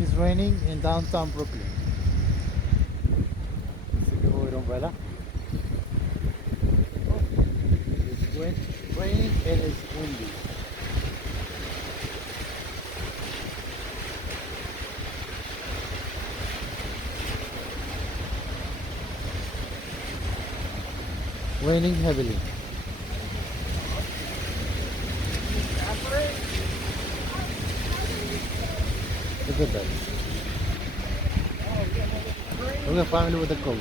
It's raining in downtown Brooklyn. See people with umbrella. Oh, it's raining and it's windy. Raining heavily. Look at that. Look at family with the coats.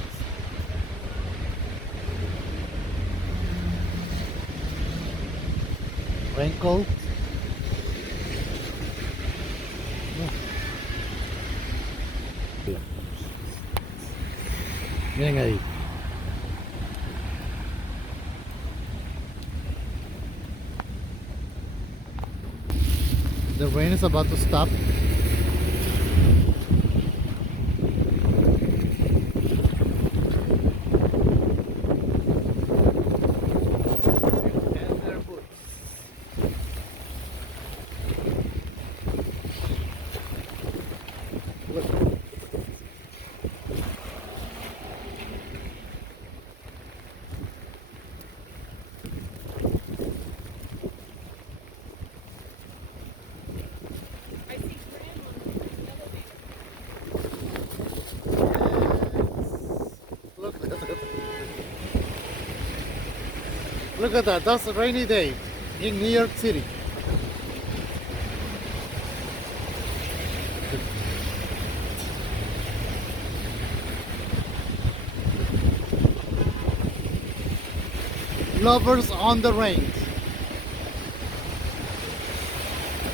Raincoat. Miren ahí. The rain is about to stop. And their boots. Look. Look at that, that's a rainy day in New York City. Lovers on the rain.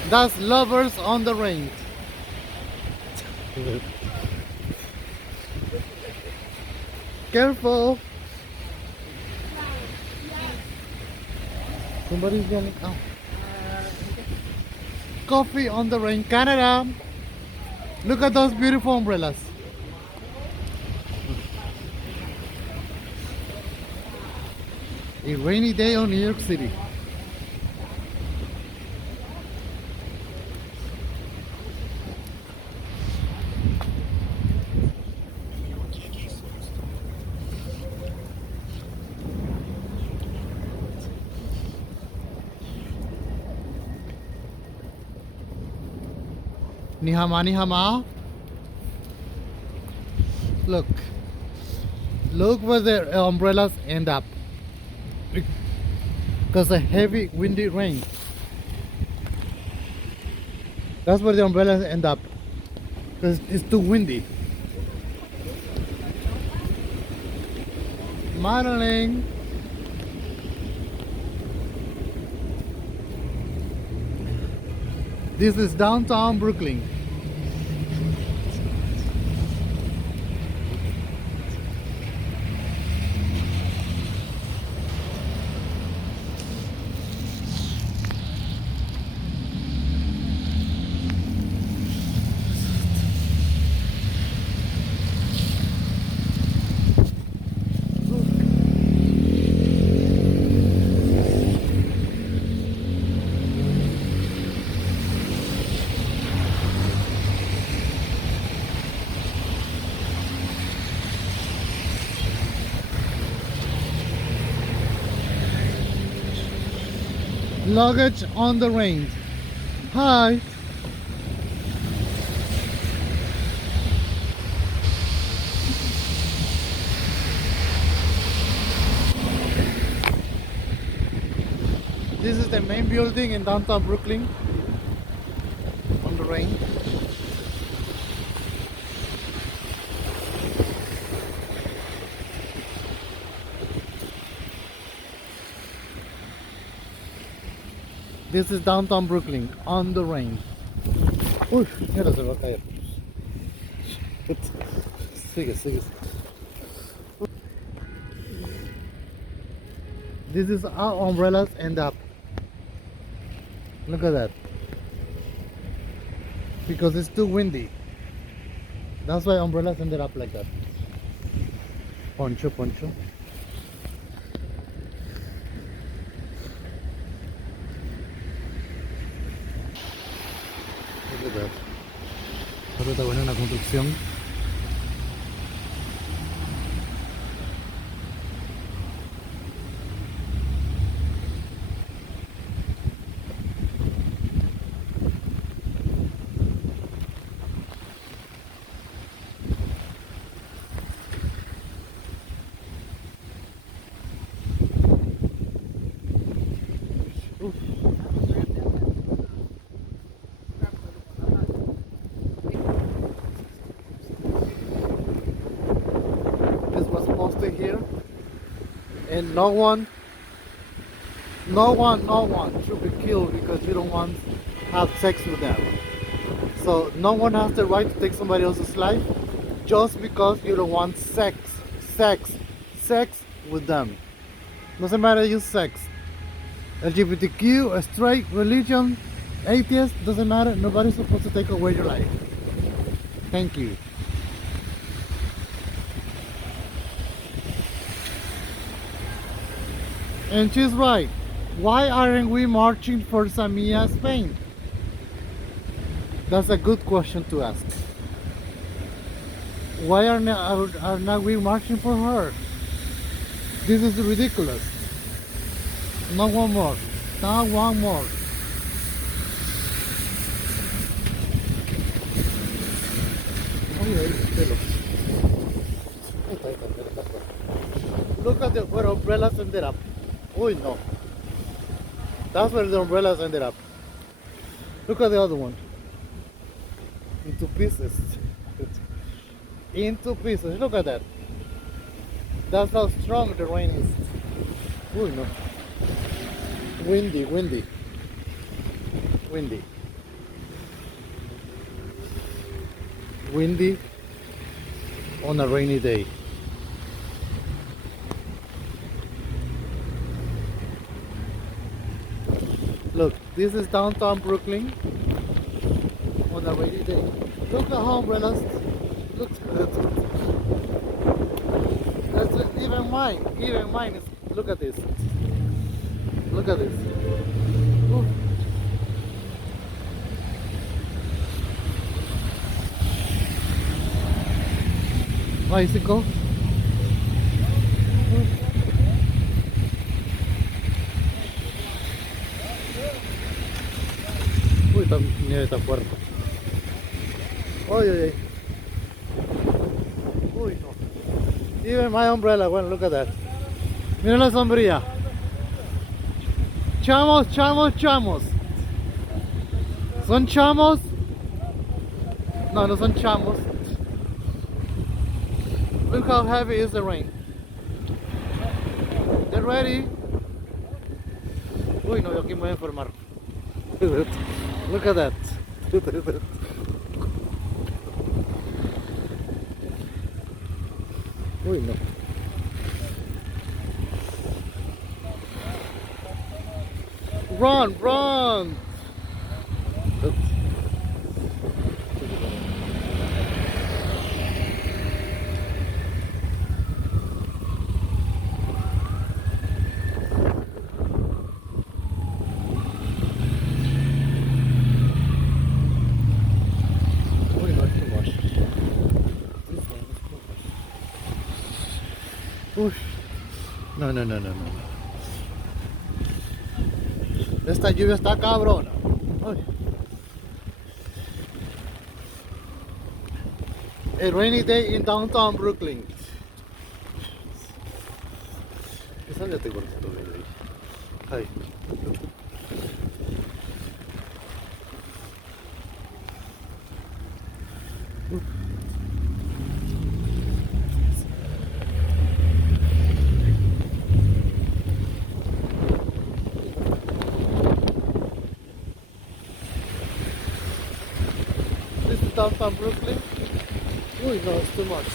That's lovers on the rain. Careful. Somebody's getting out. Coffee on the rain, Canada. Look at those beautiful umbrellas. A rainy day on New York City. Nihama, nihama. Look. Look where the umbrellas end up. Because of heavy windy rain. That's where the umbrellas end up. Because it's too windy. Modeling. This is downtown Brooklyn. Luggage on the range. Hi. This is the main building in downtown Brooklyn on the rain. This is downtown Brooklyn on the rain. Uy, mira, se va a caer. Sigue, sigue. This is how umbrellas end up. Look at that. Because it's too windy. That's why umbrellas ended up like that. Poncho, poncho. Look at that. está buena la construcción. This was posted here, and no one should be killed because you don't want to have sex with them. So no one has the right to take somebody else's life just because you don't want sex with them. Doesn't matter your sex. LGBTQ, straight, religion, atheist, doesn't matter. Nobody's supposed to take away your life. Thank you. And she's right. Why aren't we marching for Samia, Spain? That's a good question to ask. Why are not we marching for her? This is ridiculous. Not one more. Not one more. Look at where umbrellas ended up. Oh no. That's where the umbrellas ended up. Look at the other one. Into pieces. Into pieces. Look at that. That's how strong the rain is. Oh no. Windy. Windy on a rainy day. Look, this is downtown Brooklyn on a rainy day. Look at how umbrellas. Look at it. That's even mine is. Look at this. Look at this. Ooh. Bicycle. Uy, esta nieve está fuerte. Uy. Uy, no. Even my umbrella, bueno, look at that. Mira la sombrilla. Chamos. ¿Son chamos? No son chamos. Look how heavy is the rain. Get ready. Uy, no, yo aquí me voy a enfermar. Look at that. Uy, no. Run! Uy, no. Esta lluvia está cabrona. Uy. A rainy day in downtown Brooklyn. Sállate cortito, baby. Ay. This is downtown Brooklyn. Uy, no, it's too much.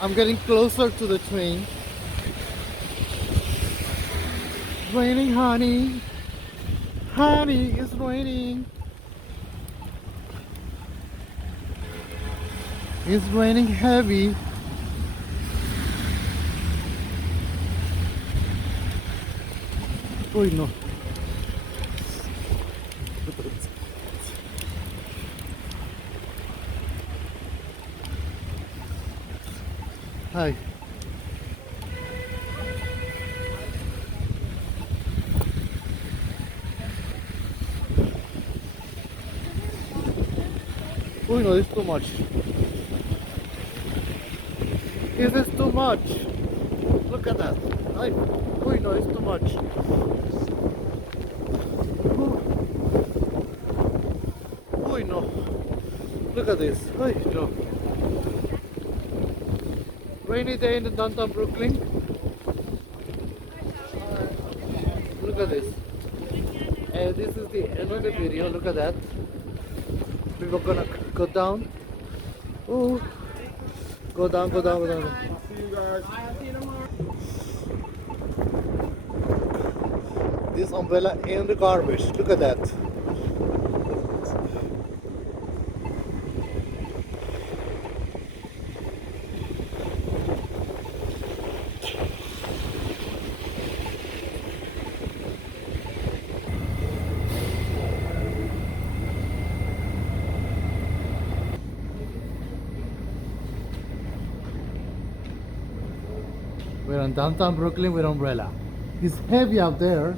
I'm getting closer to the train. It's raining, honey. Honey, it's raining. It's raining heavy. Uy, no. Hi. Oh no, it's too much. This is too much. Look at that. Hi. Oh no, it's too much. Oh no. Look at this. Oh no. Rainy day in the downtown Brooklyn. Look at this. And this is the end of the video. Look at that. People gonna go down. Oh, go down, go down, go down. See you guys. I'll see you tomorrow. This umbrella in the garbage. Look at that. We're in downtown Brooklyn with umbrella. It's heavy out there.